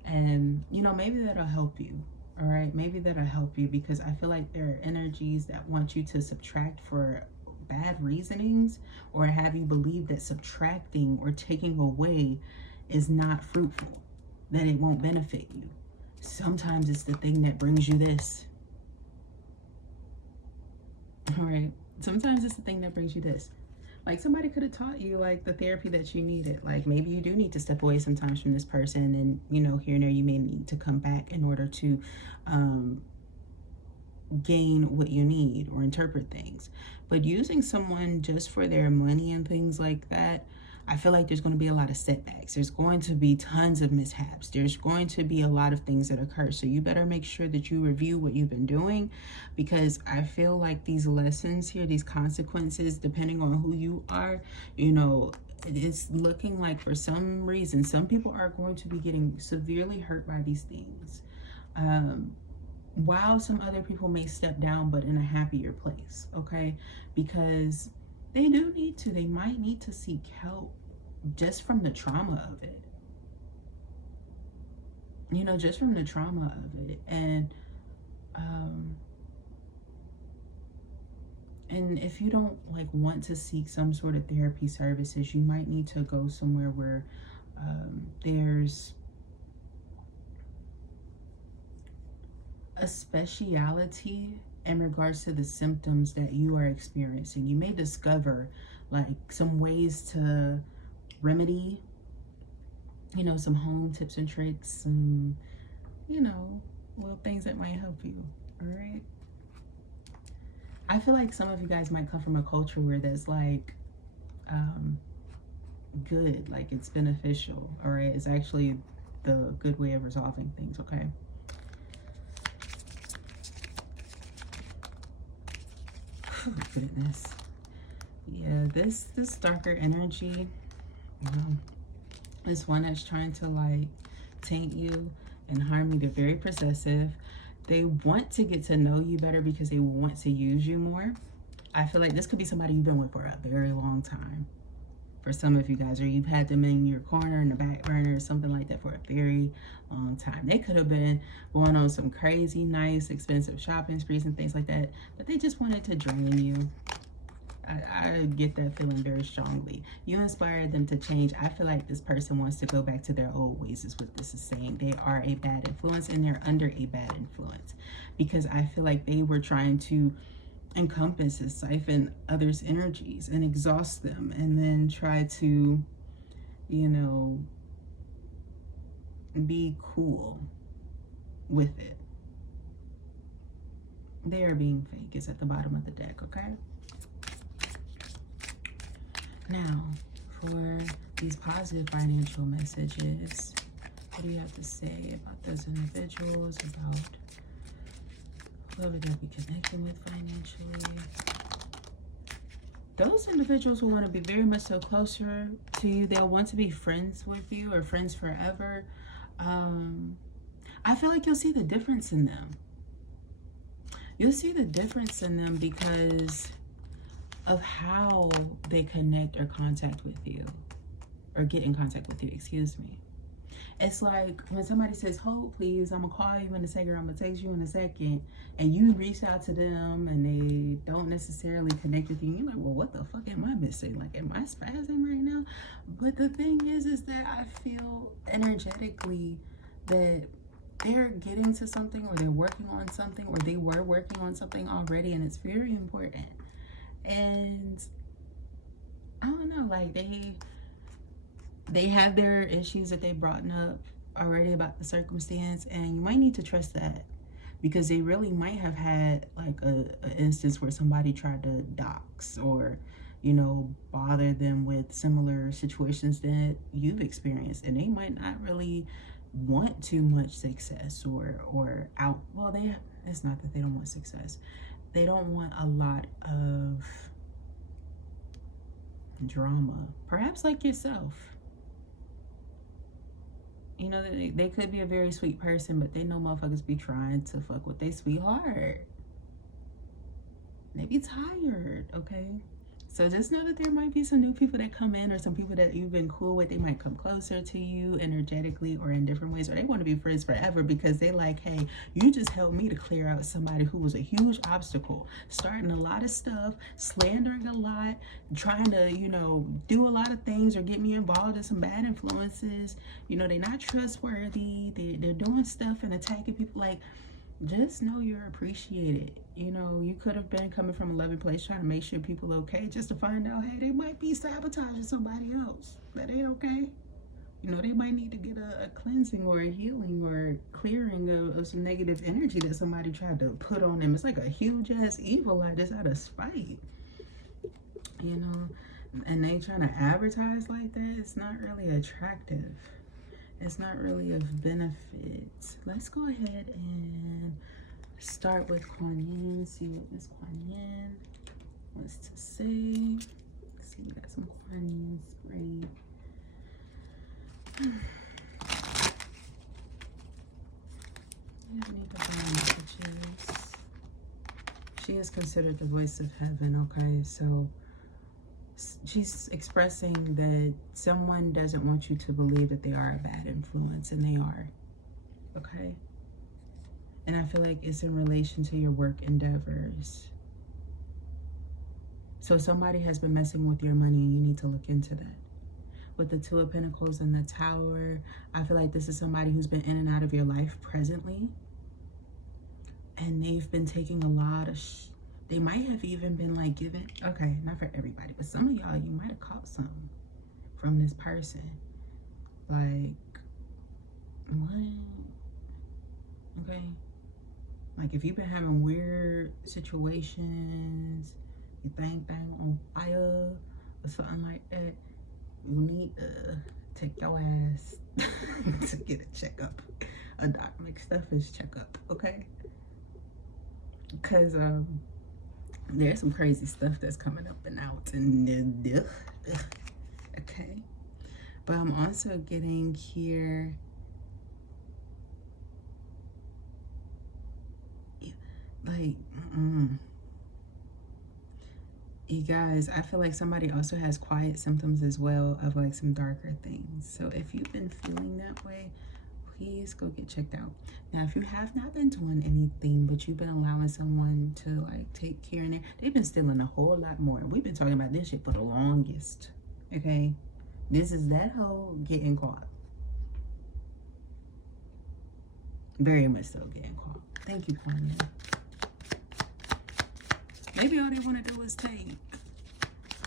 And you know, maybe that'll help you. All right, maybe that'll help you, because I feel like there are energies that want you to subtract for bad reasonings or have you believe that subtracting or taking away is not fruitful, that it won't benefit you. Sometimes it's the thing that brings you this. All right. Sometimes it's the thing that brings you this. Like somebody could have taught you like the therapy that you needed. Like maybe you do need to step away sometimes from this person, and you know, here and there you may need to come back in order to gain what you need or interpret things. But using someone just for their money and things like that, I feel like there's going to be a lot of setbacks. There's going to be tons of mishaps. There's going to be a lot of things that occur. So you better make sure that you review what you've been doing, because I feel like these lessons here, these consequences, depending on who you are, you know, it's looking like for some reason, some people are going to be getting severely hurt by these things. While some other people may step down, but in a happier place, okay? Because they might need to seek help just from the trauma of it. You know, just from the trauma of it. And if you don't like want to seek some sort of therapy services, you might need to go somewhere where there's a speciality in regards to the symptoms that you are experiencing. You may discover like some ways to remedy, you know, some home tips and tricks, some, you know, little things that might help you. All right. I feel like some of you guys might come from a culture where that's like good, like it's beneficial. All right. It's actually the good way of resolving things. Okay. Goodness. Yeah, this darker energy, this one that's trying to like taint you and harm you. They're very possessive. They want to get to know you better because they want to use you more. I feel like this could be somebody you've been with for a very long time. For some of you guys, or you've had them in your corner, in the back burner, or something like that for a very long time. They could have been going on some crazy, nice, expensive shopping sprees and things like that, but they just wanted to drain you. I get that feeling very strongly. You inspired them to change. I feel like this person wants to go back to their old ways is what this is saying. They are a bad influence and they're under a bad influence, because I feel like they were trying to encompass and siphon others' energies and exhaust them, and then try to, you know, be cool with it. They are being fake. It's at the bottom of the deck, okay? Now, for these positive financial messages, what do you have to say about those individuals, about whoever they'll be connecting with financially? Those individuals will want to be very much so closer to you. They'll want to be friends with you or friends forever. I feel like you'll see the difference in them. You'll see the difference in them because of how they connect or contact with you, or get in contact with you, excuse me. It's like when somebody says, hold please, I'm gonna call you in a second, I'm gonna text you in a second, and you reach out to them and they don't necessarily connect with you. You're like, well, what the fuck am I missing? Like, am I spazzing right now? But the thing is that I feel energetically that they're getting to something, or they're working on something, or they were working on something already, and it's very important. And I don't know, like they have their issues that they brought up already about the circumstance, and you might need to trust that, because they really might have had like a instance where somebody tried to dox or, you know, bother them with similar situations that you've experienced, and they might not really want too much success or out. Well, it's not that they don't want success. They don't want a lot of drama, perhaps like yourself. You know, they could be a very sweet person, but they know motherfuckers be trying to fuck with their sweetheart. They be tired, okay? So just know that there might be some new people that come in, or some people that you've been cool with. They might come closer to you energetically or in different ways, or they want to be friends forever because they like, hey, you just helped me to clear out somebody who was a huge obstacle, starting a lot of stuff, slandering a lot, trying to, you know, do a lot of things or get me involved in some bad influences. You know, they're not trustworthy. They're doing stuff and attacking people. Like, just know you're appreciated. You know, you could have been coming from a loving place trying to make sure people are okay, just to find out, hey, they might be sabotaging somebody else. That ain't okay. You know, they might need to get a cleansing or a healing or clearing of some negative energy that somebody tried to put on them. It's like a huge ass evil eye just out of spite. You know, and they trying to advertise like that. It's not really attractive. It's not really of benefit. Let's go ahead and start with Kuan Yin. See what this Kuan Yin wants to say. Let's see, we got some Kuan Yin spray. Any divine messages? She is considered the voice of heaven, okay? So she's expressing that someone doesn't want you to believe that they are a bad influence, and they are, okay? And I feel like it's in relation to your work endeavors. So somebody has been messing with your money, and you need to look into that. With the Two of Pentacles and the Tower, I feel like this is somebody who's been in and out of your life presently, and they've been taking a lot of they might have even been like giving, okay, not for everybody, but some of y'all, you might have caught some from this person. Like, what? Okay. Like, if you've been having weird situations, you think on fire or something like that, you need to take your ass to get a checkup. A doc, like, stuff is checkup, okay? Because, there's some crazy stuff that's coming up and out, and okay. But I'm also getting here, like, you guys, I feel like somebody also has quiet symptoms as well of like some darker things. So if you've been feeling that way, please go get checked out. Now, if you have not been doing anything, but you've been allowing someone to like take care in there, they've been stealing a whole lot more. We've been talking about this shit for the longest, okay? This is that whole getting caught. Very much so getting caught. Thank you, Kwame. Maybe all they want to do is take.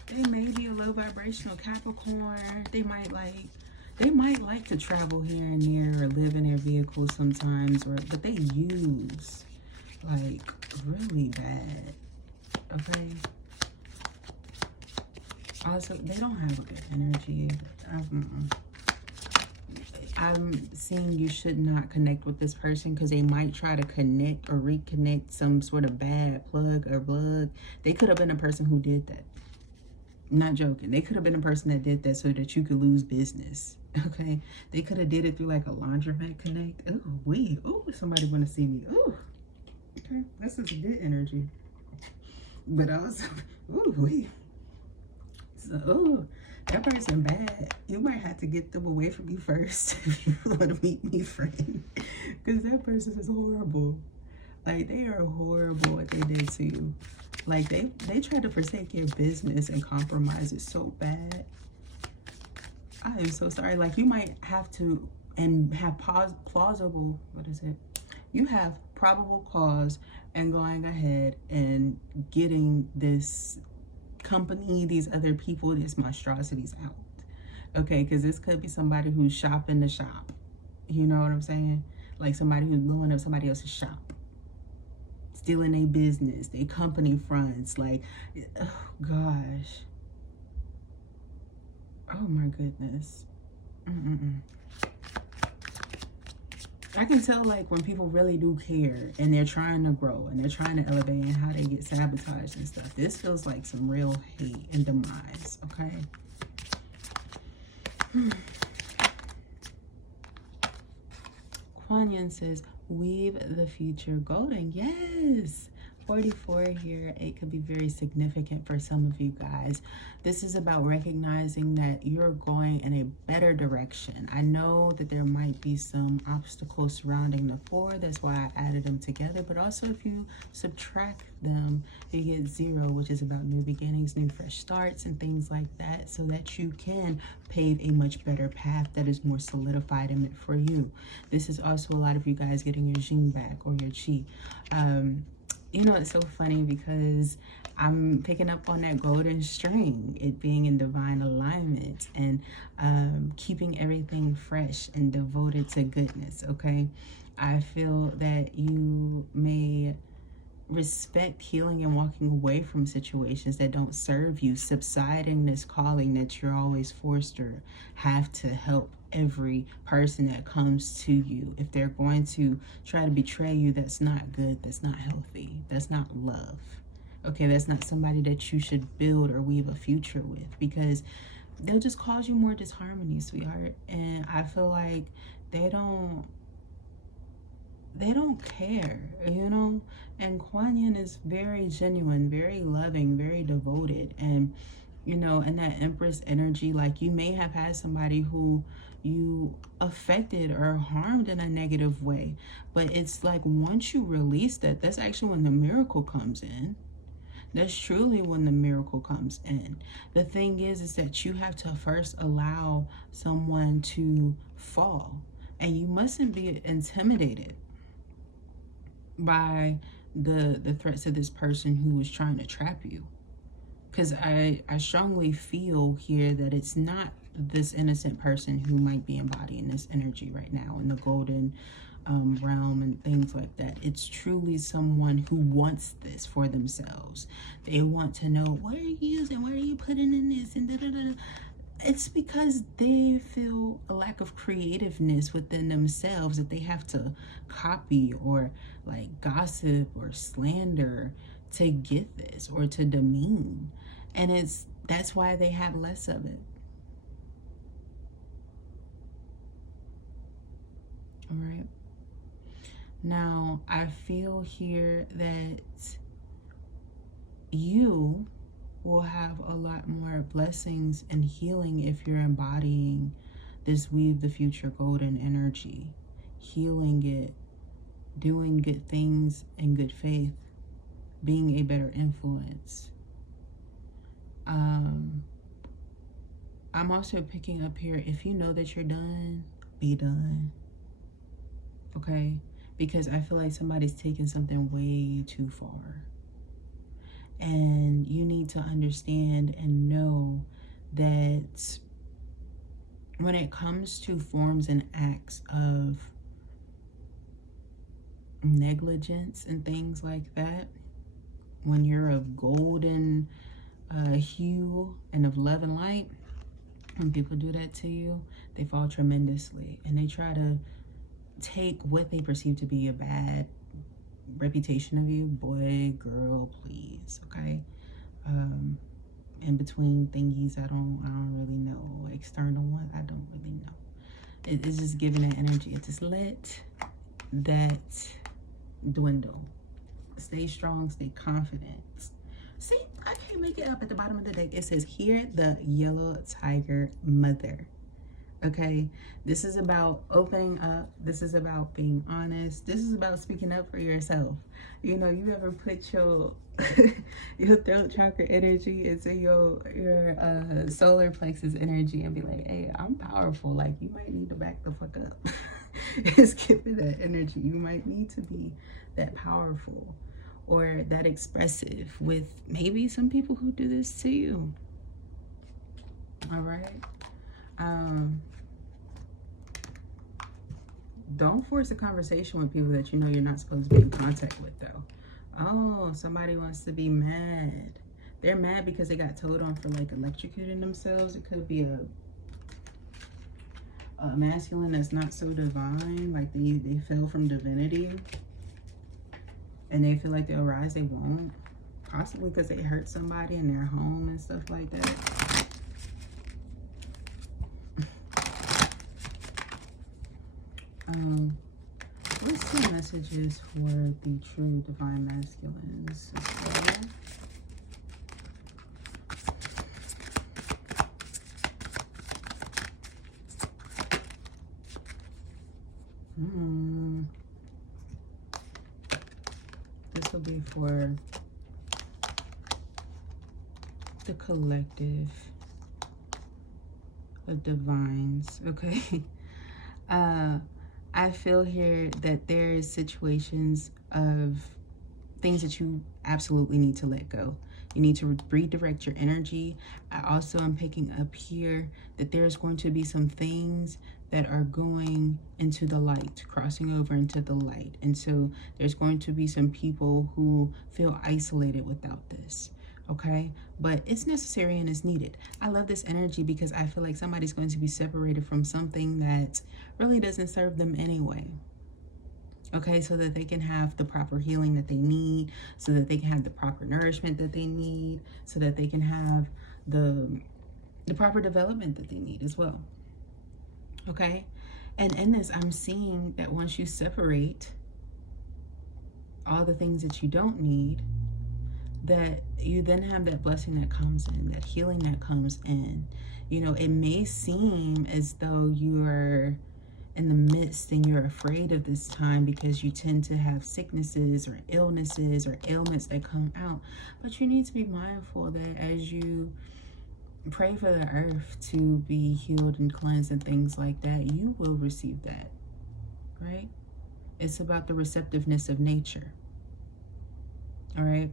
They may be a low vibrational Capricorn. They might like to travel here and there or live in their vehicles sometimes, but they use like really bad, okay? Also, they don't have a good energy. I'm seeing you should not connect with this person because they might try to connect or reconnect some sort of bad plug or blood. They could have been a person who did that. Not joking. They could have been a person that did that so that you could lose business. Okay, they could have did it through like a laundromat connect. Oh, somebody want to see me. Oh, okay, this is good energy. But also, so that person bad. You might have to get them away from me first if you want to meet me, friend, because that person is horrible. Like, they are horrible what they did to you. Like, they tried to forsake your business and compromise it so bad. I am so sorry. Like, you might have to and have plausible, what is it? You have probable cause and going ahead and getting this company, these other people, these monstrosities out. Okay, because this could be somebody who's shopping the shop. You know what I'm saying? Like somebody who's blowing up somebody else's shop, stealing their business, their company fronts. Like, oh gosh. Oh my goodness. I can tell, like, when people really do care and they're trying to grow and they're trying to elevate, and how they get sabotaged and stuff. This feels like some real hate and demise, okay? Kuan Yin says, weave the future golden. Yes. 44 here, it could be very significant for some of you guys. This is about recognizing that you're going in a better direction. I know that there might be some obstacles surrounding the 4. That's why I added them together. But also if you subtract them, you get 0, which is about new beginnings, new fresh starts, and things like that, so that you can pave a much better path that is more solidified and meant for you. This is also a lot of you guys getting your Jing back or your Chi. You know, it's so funny because I'm picking up on that golden string, it being in divine alignment, and keeping everything fresh and devoted to goodness, okay? I feel that you may respect healing and walking away from situations that don't serve you, subsiding this calling that you're always forced or have to help every person that comes to you. If they're going to try to betray you, that's not good, that's not healthy, that's not love, okay? That's not somebody that you should build or weave a future with, because they'll just cause you more disharmony, sweetheart. And I feel like they don't care, you know? And Kuan Yin is very genuine, very loving, very devoted. And, you know, in that Empress energy, like, you may have had somebody who you affected or harmed in a negative way. But it's like once you release that, that's actually when the miracle comes in. That's truly when the miracle comes in. The thing is that you have to first allow someone to fall. And you mustn't be intimidated by the threats of this person who is trying to trap you, because I strongly feel here that it's not this innocent person who might be embodying this energy right now in the golden realm and things like that. It's truly someone who wants this for themselves. They want to know, what are you using, what are you putting in this, and da-da-da-da. It's because they feel a lack of creativeness within themselves that they have to copy or like gossip or slander to get this or to demean. And that's why they have less of it. All right. Now, I feel here that you will have a lot more blessings and healing if you're embodying this weave the future golden energy, healing it, doing good things in good faith, being a better influence. I'm also picking up here, if you know that you're done, be done, okay? Because I feel like somebody's taking something way too far. And you need to understand and know that when it comes to forms and acts of negligence and things like that, when you're of golden hue and of love and light, when people do that to you, they fall tremendously. And they try to take what they perceive to be a bad reputation of you. Boy, girl, please, okay? In between thingies, I don't really know. External one, I don't really know. It's just giving that energy. It's just let that dwindle. Stay strong, stay confident. See, I can't make it up at the bottom of the deck. It says, "Hear the yellow tiger mother." Okay, this is about opening up. This is about being honest. This is about speaking up for yourself. You know, you ever put your your throat chakra energy into your solar plexus energy and be like, hey, I'm powerful. Like, you might need to back the fuck up. It's giving that energy. You might need to be that powerful or that expressive with maybe some people who do this to you. All right. Don't force a conversation with people that you know you're not supposed to be in contact with, though. Oh, somebody wants to be mad. They're mad because they got told on for like electrocuting themselves. It could be a masculine that's not so divine, like they fell from divinity and they feel like they'll rise, they won't. Possibly because they hurt somebody in their home and stuff like that. What's the message messages for the true divine masculines as well. This will be for the collective of divines, okay? I feel here that there is situations of things that you absolutely need to let go. You need to redirect your energy. I also am picking up here that there's going to be some things that are going into the light, crossing over into the light. And so there's going to be some people who feel isolated without this, okay? But it's necessary and it's needed. I love this energy because I feel like somebody's going to be separated from something that really doesn't serve them anyway. Okay, so that they can have the proper healing that they need, so that they can have the proper nourishment that they need, so that they can have the proper development that they need as well. Okay, and in this, I'm seeing that once you separate all the things that you don't need, that you then have that blessing that comes in, that healing that comes in. You know, it may seem as though you're in the midst and you're afraid of this time because you tend to have sicknesses or illnesses or ailments that come out, but you need to be mindful that as you pray for the earth to be healed and cleansed and things like that, you will receive that, right? It's about the receptiveness of nature. All right,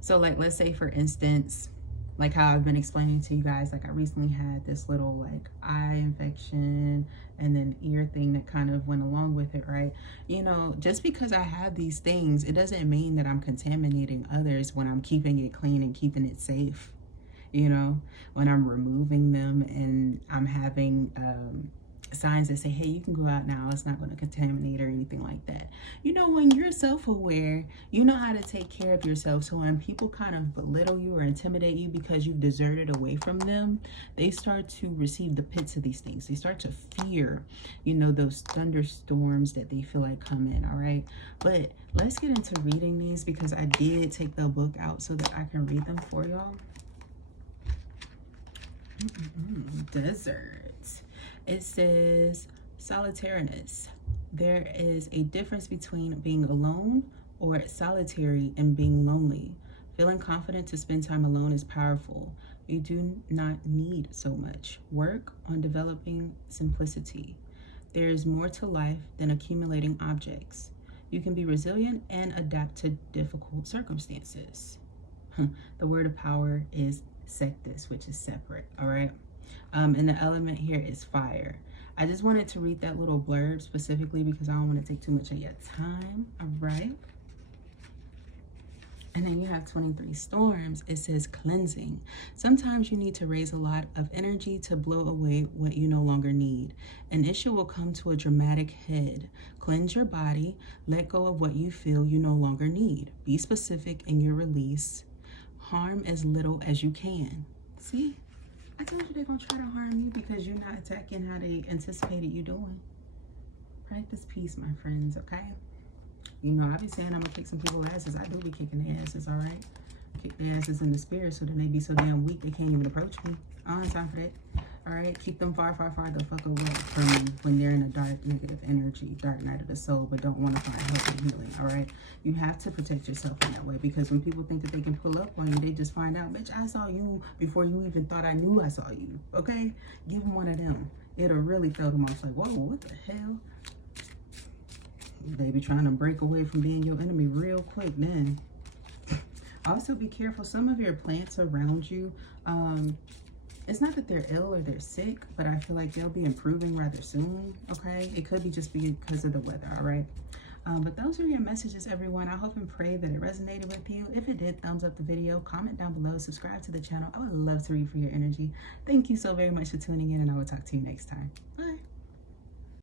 so like, let's say for instance, like how I've been explaining to you guys, like I recently had this little like eye infection and then ear thing that kind of went along with it, right? You know, just because I have these things, it doesn't mean that I'm contaminating others when I'm keeping it clean and keeping it safe. You know, when I'm removing them and I'm having signs that say, hey, you can go out now, it's not going to contaminate or anything like that. You know, when you're self-aware, you know how to take care of yourself. So when people kind of belittle you or intimidate you because you've deserted away from them, they start to receive the pits of these things. They start to fear, you know, those thunderstorms that they feel like come in. All right, but let's get into reading these because I did take the book out so that I can read them for y'all. Desert. It says solitariness. There is a difference between being alone or solitary and being lonely. Feeling confident to spend time alone is powerful. You do not need so much. Work on developing simplicity. There is more to life than accumulating objects. You can be resilient and adapt to difficult circumstances. The word of power is sectus, which is separate, all right? And the element here is fire. I just wanted to read that little blurb specifically because I don't want to take too much of your time, all right? And then you have 23 storms. It says cleansing. Sometimes you need to raise a lot of energy to blow away what you no longer need. An issue will come to a dramatic head. Cleanse your body. Let go of what you feel you no longer need. Be specific in your release. Harm as little as you can. See? I told you they're going to try to harm you because you're not attacking how they anticipated you doing. Practice peace, my friends, okay? You know, I be saying I'm going to kick some people's asses. I do be kicking their asses, all right? Kick their asses in the spirit so then they be so damn weak they can't even approach me. I don't have time for that. All right? Keep them far, far, far the fuck away from me when they're in a dark, negative energy, dark night of the soul, but don't want to find help and healing, all right? You have to protect yourself in that way because when people think that they can pull up on you, they just find out, bitch, I saw you before you even thought I knew I saw you, okay? Give them one of them. It'll really throw them off like, whoa, what the hell? They be trying to break away from being your enemy real quick then. Also be careful. Some of your plants around you, it's not that they're ill or they're sick, but I feel like they'll be improving rather soon, okay? It could be just because of the weather, all right? But those are your messages, everyone. I hope and pray that it resonated with you. If it did, thumbs up the video, comment down below, subscribe to the channel. I would love to read for your energy. Thank you so very much for tuning in, and I will talk to you next time. Bye.